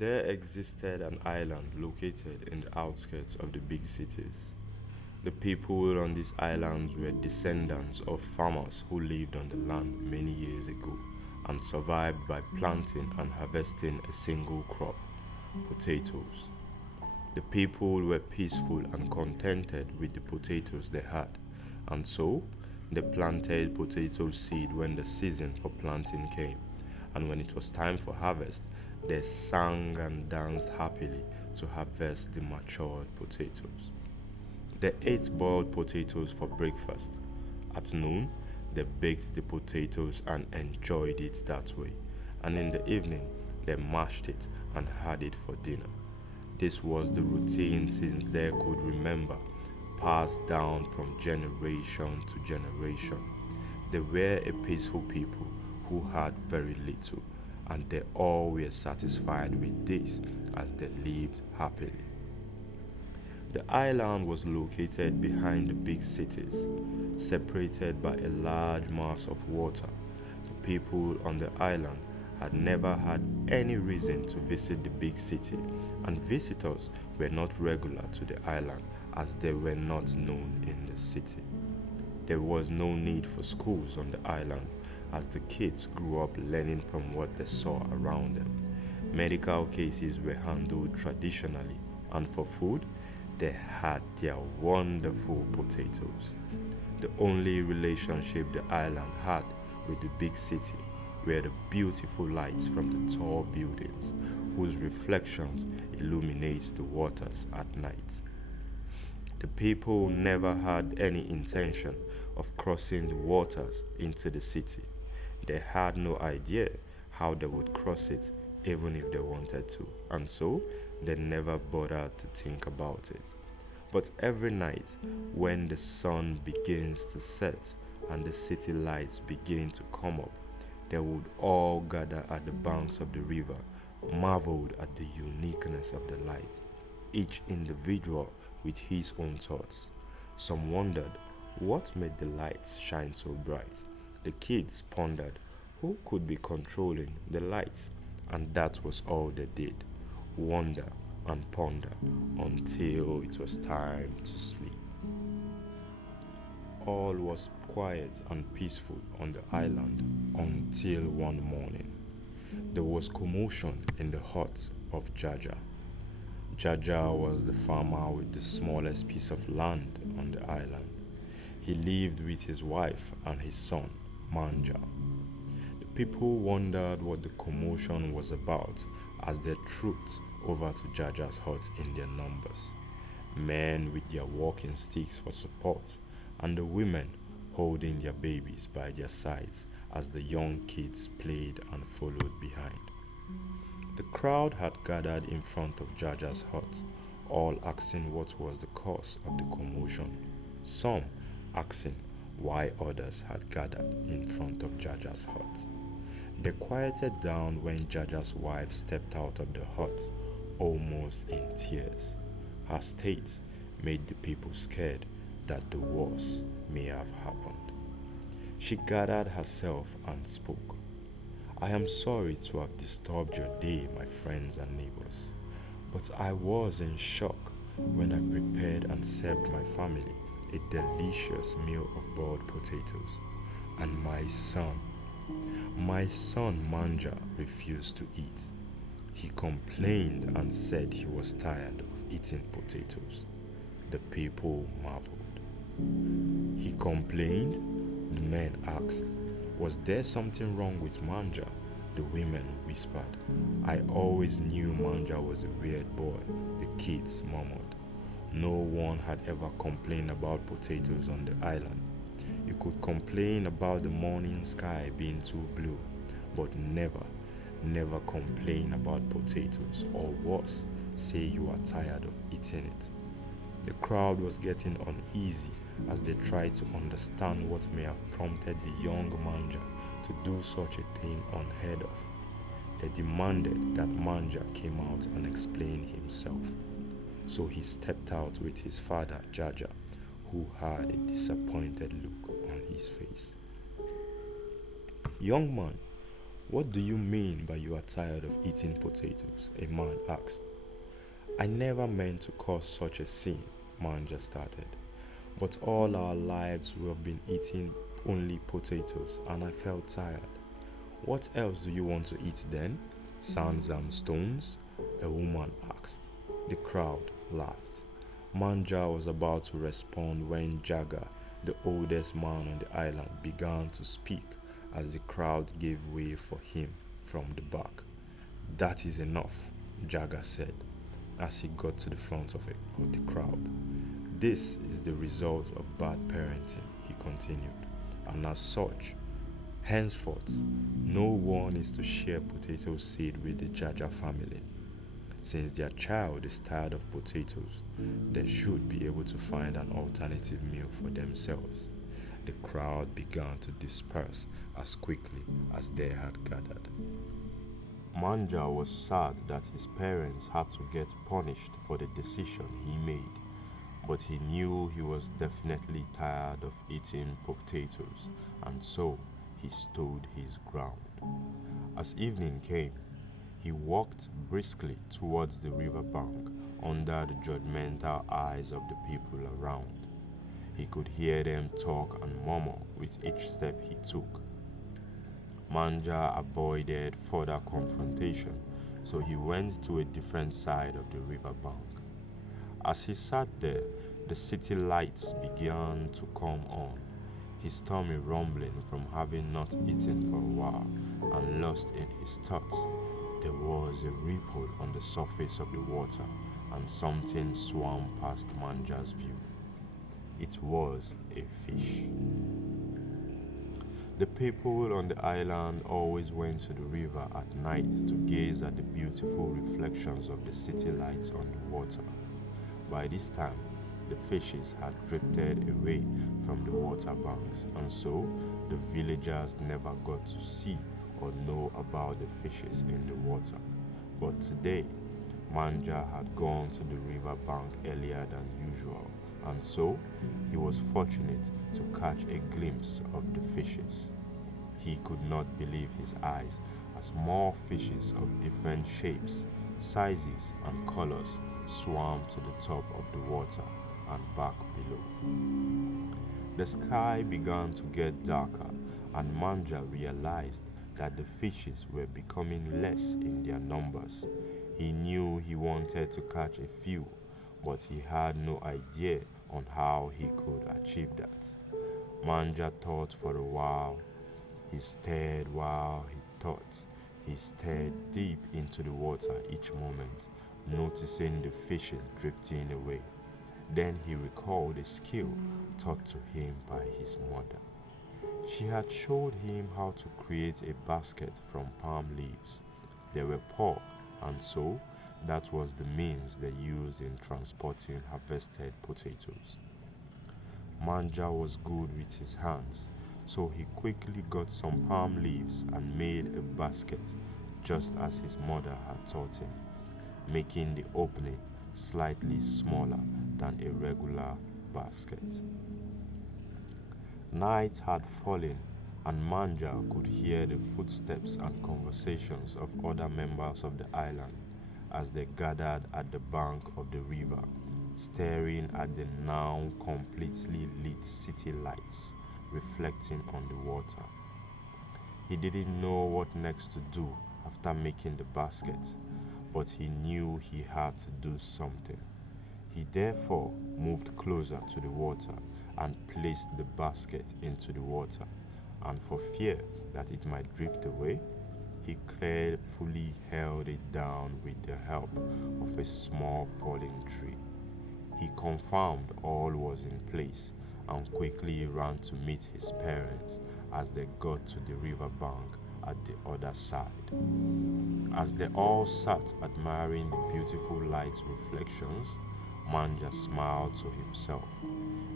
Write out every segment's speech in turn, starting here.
There existed an island located in the outskirts of the big cities. The people on these islands were descendants of farmers who lived on the land many years ago and survived by planting and harvesting a single crop, potatoes. The people were peaceful and contented with the potatoes they had, and so they planted potato seed when the season for planting came, and when it was time for harvest, they sang and danced happily to harvest the matured potatoes. They ate boiled potatoes for breakfast. At noon, they baked the potatoes and enjoyed it that way. And in the evening, they mashed it and had it for dinner. This was the routine since they could remember, passed down from generation to generation. They were a peaceful people who had very little, and they all were satisfied with this as they lived happily. The island was located behind the big cities, separated by a large mass of water. The people on the island had never had any reason to visit the big city, and visitors were not regular to the island as they were not known in the city. There was no need for schools on the island as the kids grew up learning from what they saw around them. Medical cases were handled traditionally, and for food, they had their wonderful potatoes. The only relationship the island had with the big city were the beautiful lights from the tall buildings, whose reflections illuminate the waters at night. The people never had any intention of crossing the waters into the city. They had no idea how they would cross it even if they wanted to, and so they never bothered to think about it. But every night, when the sun begins to set and the city lights begin to come up, they would all gather at the banks of the river, marveled at the uniqueness of the light, each individual with his own thoughts. Some wondered what made the lights shine so bright. The kids pondered who could be controlling the lights, and that was all they did wonder and ponder until it was time to sleep. All was quiet and peaceful on the island until one morning. There was commotion in the hut of Jaja. Jaja was the farmer with the smallest piece of land on the island. He lived with his wife and his son, Manja. The people wondered what the commotion was about as they trooped over to Jaja's hut in their numbers. Men with their walking sticks for support, and the women holding their babies by their sides as the young kids played and followed behind. The crowd had gathered in front of Jaja's hut, all asking what was the cause of the commotion. Some asking why others had gathered in front of Jaja's hut. They quieted down when Jaja's wife stepped out of the hut, almost in tears. Her state made the people scared that the worst may have happened. She gathered herself and spoke. I am sorry to have disturbed your day, my friends and neighbors, but I was in shock when I prepared and served my family a delicious meal of boiled potatoes, and my son Manja refused to eat. He complained and said he was tired of eating potatoes. The people marveled. He complained? The men asked. Was there something wrong with Manja? The women whispered. I always knew Manja was a weird boy, the kids murmured. No one had ever complained about potatoes on the island. You could complain about the morning sky being too blue, but never complain about potatoes, or worse, say you are tired of eating it. The crowd was getting uneasy as they tried to understand what may have prompted the young Manja to do such a thing unheard of. They demanded that Manja came out and explain himself. So he stepped out with his father Jaja, who had a disappointed look on his face. Young man, What do you mean by you are tired of eating potatoes? A man asked. I never meant to cause such a scene, Manja started. But all our lives we have been eating only potatoes, and I felt tired. What else do you want to eat then? Sands and stones? A woman asked. The crowd laughed. Manja was about to respond when Jaga, the oldest man on the island, began to speak as the crowd gave way for him from the back. That is enough, Jaga said as he got to the front of the crowd. This is the result of bad parenting, he continued, and as such, henceforth, no one is to share potato seed with the Jaja family. Since their child is tired of potatoes, they should be able to find an alternative meal for themselves. The crowd began to disperse as quickly as they had gathered. Manja was sad that his parents had to get punished for the decision he made, but he knew he was definitely tired of eating potatoes, and so he stood his ground. As evening came, he walked briskly towards the river bank under the judgmental eyes of the people around. He could hear them talk and murmur with each step he took. Manja avoided further confrontation, so he went to a different side of the river bank. As he sat there, the city lights began to come on, his tummy rumbling from having not eaten for a while and lost in his thoughts. There was a ripple on the surface of the water, and something swam past Manja's view. It was a fish. The people on the island always went to the river at night to gaze at the beautiful reflections of the city lights on the water. By this time, the fishes had drifted away from the water banks, and so the villagers never got to see or know about the fishes in the water. But today, Manja had gone to the river bank earlier than usual, and so he was fortunate to catch a glimpse of the fishes. He could not believe his eyes as more fishes of different shapes, sizes, and colors swam to the top of the water and back below. The sky began to get darker, and Manja realized that the fishes were becoming less in their numbers. He knew he wanted to catch a few, but he had no idea on how he could achieve that. Manja thought for a while. He stared while he thought. He stared deep into the water each moment, noticing the fishes drifting away. Then he recalled a skill taught to him by his mother. She had showed him how to create a basket from palm leaves. They were poor, and so that was the means they used in transporting harvested potatoes. Manja was good with his hands, so he quickly got some palm leaves and made a basket just as his mother had taught him, making the opening slightly smaller than a regular basket. Night had fallen, and Manja could hear the footsteps and conversations of other members of the island as they gathered at the bank of the river, staring at the now completely lit city lights reflecting on the water. He didn't know what next to do after making the basket, but he knew he had to do something. He therefore moved closer to the water and placed the basket into the water, and for fear that it might drift away, he carefully held it down with the help of a small fallen tree. He confirmed all was in place and quickly ran to meet his parents as they got to the river bank at the other side. As they all sat admiring the beautiful light reflections, Manja smiled to himself.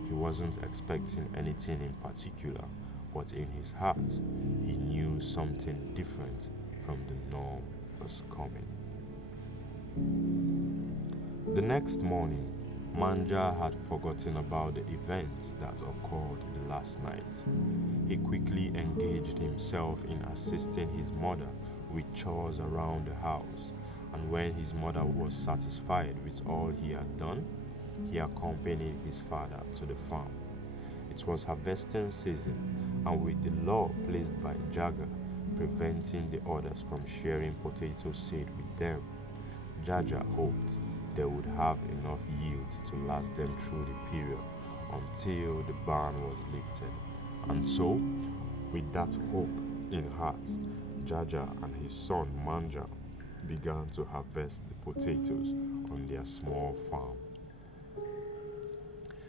He wasn't expecting anything in particular, but in his heart, he knew something different from the norm was coming. The next morning, Manja had forgotten about the events that occurred the last night. He quickly engaged himself in assisting his mother with chores around the house, and when his mother was satisfied with all he had done, he accompanied his father to the farm. It was harvesting season, and with the law placed by Jaga preventing the others from sharing potato seed with them, Jaja hoped they would have enough yield to last them through the period until the ban was lifted. And so, with that hope in heart, Jaja and his son Manja began to harvest the potatoes on their small farm.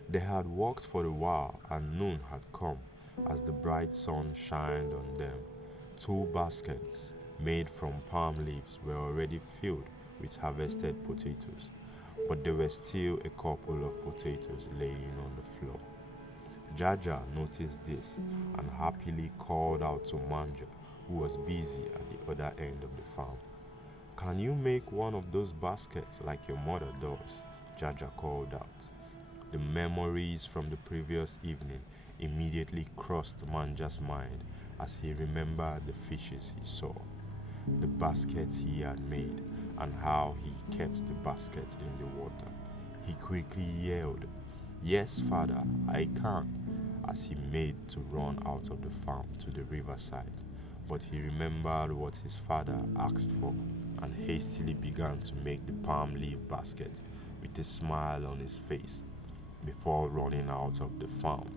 They had worked for a while and noon had come as the bright sun shined on them. Two baskets made from palm leaves were already filled with harvested potatoes, but there were still a couple of potatoes laying on the floor. Jaja noticed this and happily called out to Manja, who was busy at the other end of the farm. Can you make one of those baskets like your mother does? Jaja called out. The memories from the previous evening immediately crossed Manja's mind as he remembered the fishes he saw, the baskets he had made, and how he kept the basket in the water. He quickly yelled, "Yes, father, I can," as he made to run out of the farm to the riverside. But he remembered what his father asked for and hastily began to make the palm leaf basket with a smile on his face. Before running out of the farm,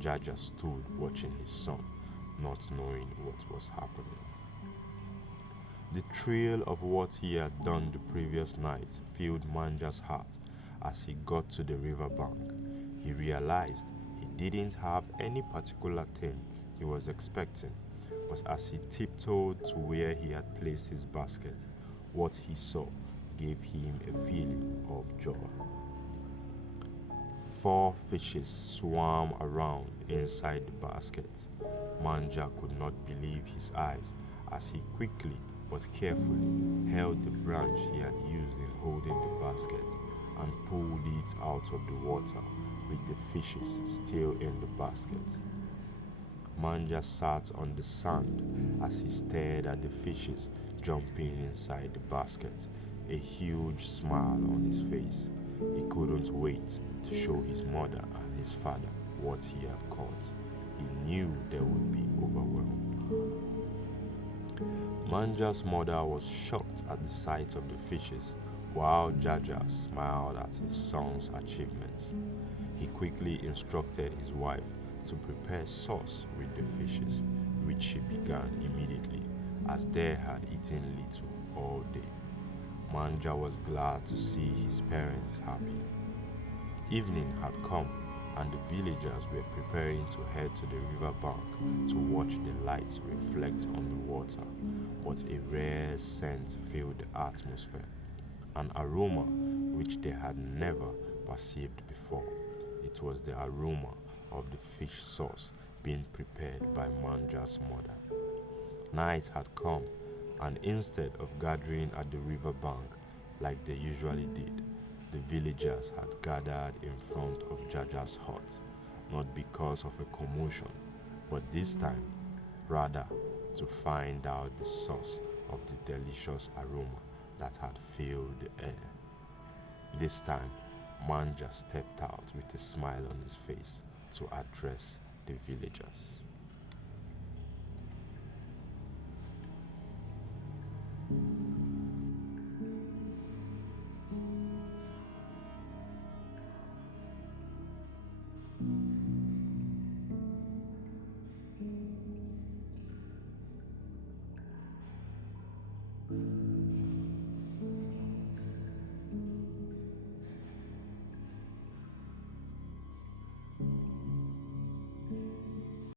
Jaja stood watching his son, not knowing what was happening. The thrill of what he had done the previous night filled Manja's heart as he got to the riverbank. He realized he didn't have any particular thing he was expecting, but as he tiptoed to where he had placed his basket, what he saw gave him a feeling of joy. Four fishes swam around inside the basket. Manja could not believe his eyes as he quickly but carefully held the branch he had used in holding the basket and pulled it out of the water with the fishes still in the basket. Manja sat on the sand as he stared at the fishes jumping inside the basket, a huge smile on his face. He couldn't wait to show his mother and his father what he had caught. He knew they would be overwhelmed. Manja's mother was shocked at the sight of the fishes, while Jaja smiled at his son's achievements. He quickly instructed his wife to prepare sauce with the fishes, which she began immediately, as they had eaten little all day. Manja was glad to see his parents happy. Evening had come, and the villagers were preparing to head to the riverbank to watch the lights reflect on the water, but a rare scent filled the atmosphere, an aroma which they had never perceived before. It was the aroma of the fish sauce being prepared by Manja's mother. Night had come, and instead of gathering at the riverbank like they usually did, the villagers had gathered in front of Jaja's hut, not because of a commotion, but this time, rather, to find out the source of the delicious aroma that had filled the air. This time, Manja stepped out with a smile on his face to address the villagers.